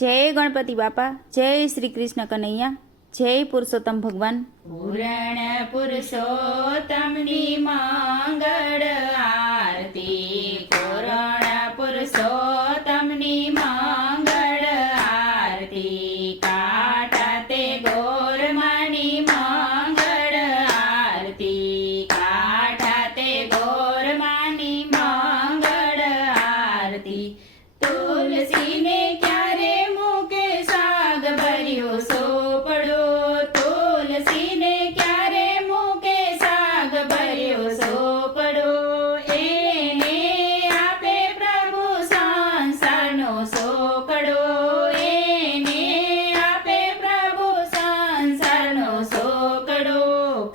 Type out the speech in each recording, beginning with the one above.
જય ગણપતિ બાપા, જય શ્રી કૃષ્ણ કનૈયા, જય પુરુષોત્તમ ભગવાન. પૂરણ પુરુષોત્તમની મંગળ આરતી, પૂરણ પુરુષોત્તમની મંગળ આરતી, કાટા તે ગોરમાની મંગળ આરતી, કાટા તે ગોરમાની મંગળ આરતી. તુલસીને ક્યારે મૂકે સાગ ભર્યો સોપડો, તુલસીને ક્યારે મૂકે સાગ ભર્યો સોપડો, એને આપે પ્રભુ સંસારનો સોકડો, એને આપે પ્રભુ સંસારનો સોકડો.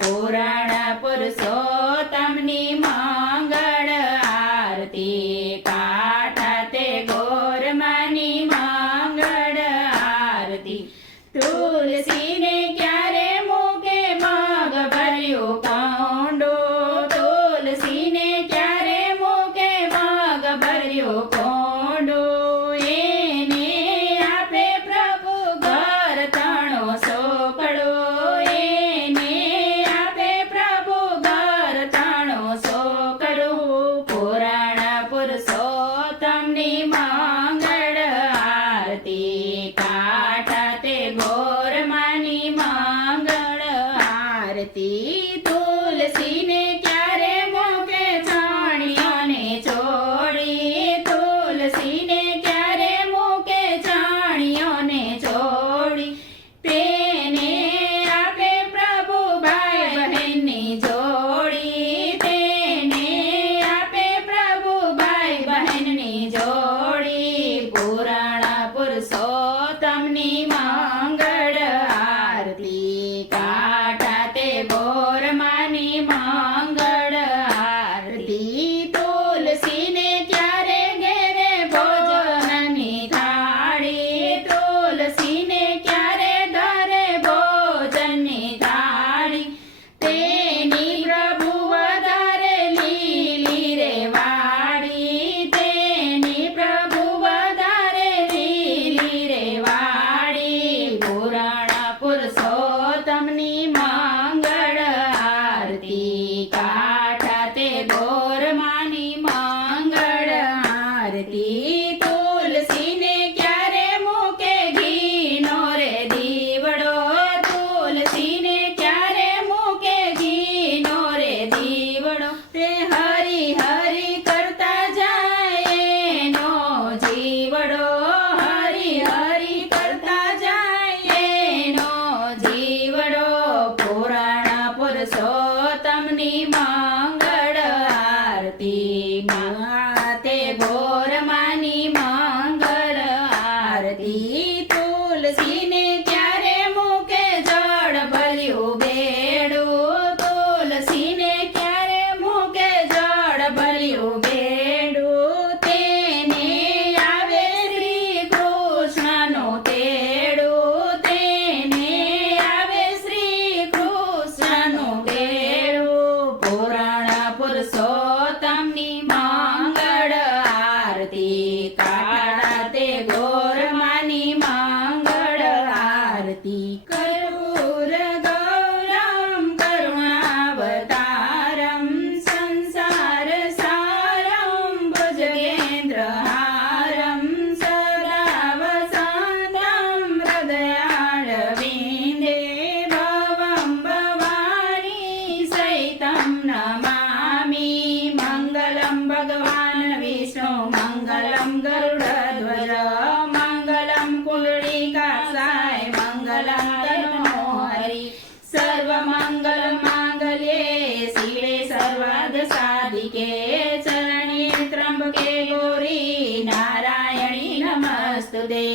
પુરાણ પુરુષોત્તમની મંગળ આરતી, કાઠા તે ગોરમાની મંગળ આરતી. તુલસીને ક્યારે મૂકે મગ ભર્યો કોંડો, તુલસીને ક્યારે મૂકે મગ ભર્યો કોંડો, એને આપે પ્રભુ ઘર તણો સોકડો, એને આપે પ્રભુ ઘર તણો સોકડો. પુરાણ પુરુષોત્તમની મંગળ આરતી, કાઠા તે ગોરમાની મંગળ આરતી. તુલસીને ક્યારે મૂકે ચાણીઓને ચોળી, તુલસીને ક્યારે મૂકે ચાણીઓને ચોળી, તેને આપે પ્રભુ ભાઈ બહેનની જોડી, તેને આપે પ્રભુ ભાઈ બહેનની જોડી. પુરાણ પુરુષોત્તમની મંગળ આરતી, કાઠા તે ગોરમાની મંગળ આરતી. તુલસીને ક્યારે ઘેરે ભોજનની થાળી, તુલસીને ક્યારે ઘરે ભોજનની થાળી, તેની પ્રભુ વધારે લીલી રે વાડી, તેની પ્રભુ વધારે લીલી રે વાડી. પુરાણ પુરુષોત્તમની મંગળ આરતી, કાઠા તે ગોરમાની મંગળ આરતી. તુલસીને ક્યારે મૂકે ઘીનો રે દીવડો, તુલસીને ક્યારે મૂકે ઘીનો રે દીવડો, તે હરી હરી કરતા જાય એનો જીવડો, હરી હરી કરતા જાય એનો જીવડો. પુરાણ પુરુષોત્તમની મંગળ આરતી, માતે ગોરમાની મંગળ આરતી. તુલસીને ક્યારે મૂકે જળ ભર્યું બેડું, તુલસીને ક્યારે મૂકે જળ ભર્યું બેડું, તેને આવે શ્રી કૃષ્ણનો તેડું, તેને આવે શ્રી કૃષ્ણનો તેડું. પુરાણ પુરુષોત્તમની મંગળ આરતી, કાઠા તે ગોરમાની મંગળ આરતી. કર્પૂર ગૌરમ કરુણાવતારમ, સંસાર સારમ ભુજગેન્દ્રહારમ, સદા વસંતમ હૃદયારવિંદે, ભવં ભવાની સહિતમ નમામિ. મંગલમ ભગવાન વિષ્ણુ, મંગલમ ગરુડધ્વજ, મંગલમ પુંડરીકાક્ષાય, મંગલમ તનોહરી. સર્વમંગલ માંગલ્યે શિવે સર્વાર્થ સાધિકે, શરણ્યે ત્ર્યંબકે ગૌરી નારાયણી નમસ્તુતે,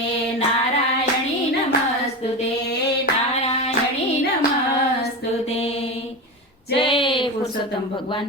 નારાયણી નમસ્તુતે, નારાયણી નમસ્તુતે. જય પુરુષોત્તમ ભગવાન.